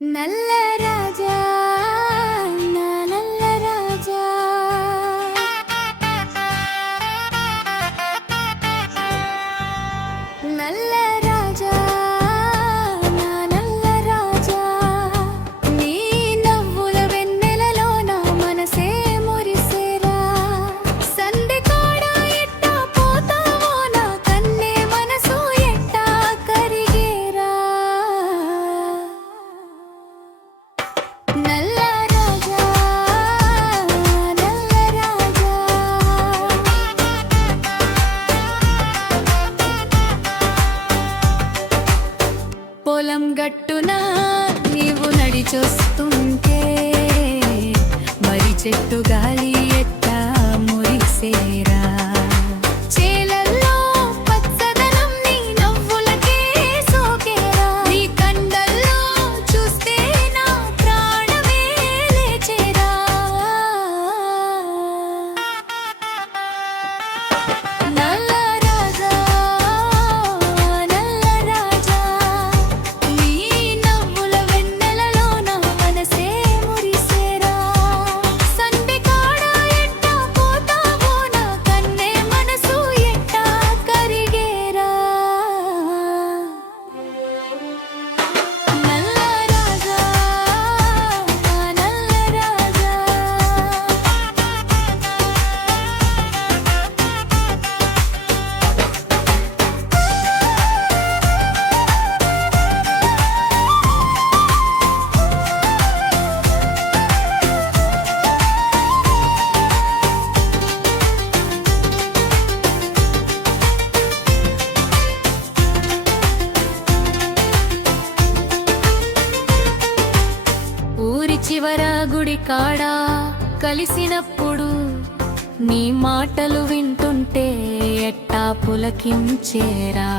నల్ల రాజా నా నల్ల రాజా నల్ల రాజా నా నల్ల రాజా నీ నవ్వుల వెన్నెలలో నా మనసే మురిసేరా సందె కాడ ఎట్టా పోతావో నా కన్నే మనసు ఎట్టా కరిగేరా నల్ల రాజా నల్ల రాజా పొలం గట్టున నీవు నడిచొస్తుంటే మరి చెట్టు గాలి ఎట్టా మురిసేరా చేలల్లో పచ్చదనం నీ నవ్వులకే సోకేరా నీ కండల్లో చూస్తే నా ప్రాణమే లేచేరా నల్ల రాజా నల్ల రాజా నీ నవ్వుల వెన్నెలలో నా మనసే మురిసేరా సందె కాడ ఎట్టా పోతావో నా కన్నే మనసు ఎట్టా కరిగేరా నల్ల రాజా నల్ల రాజా ఊరి చివర గుడి కాడ కలిసినప్పుడు నీ మాటలు వింటుంటే ఎట్టా పులకించేరా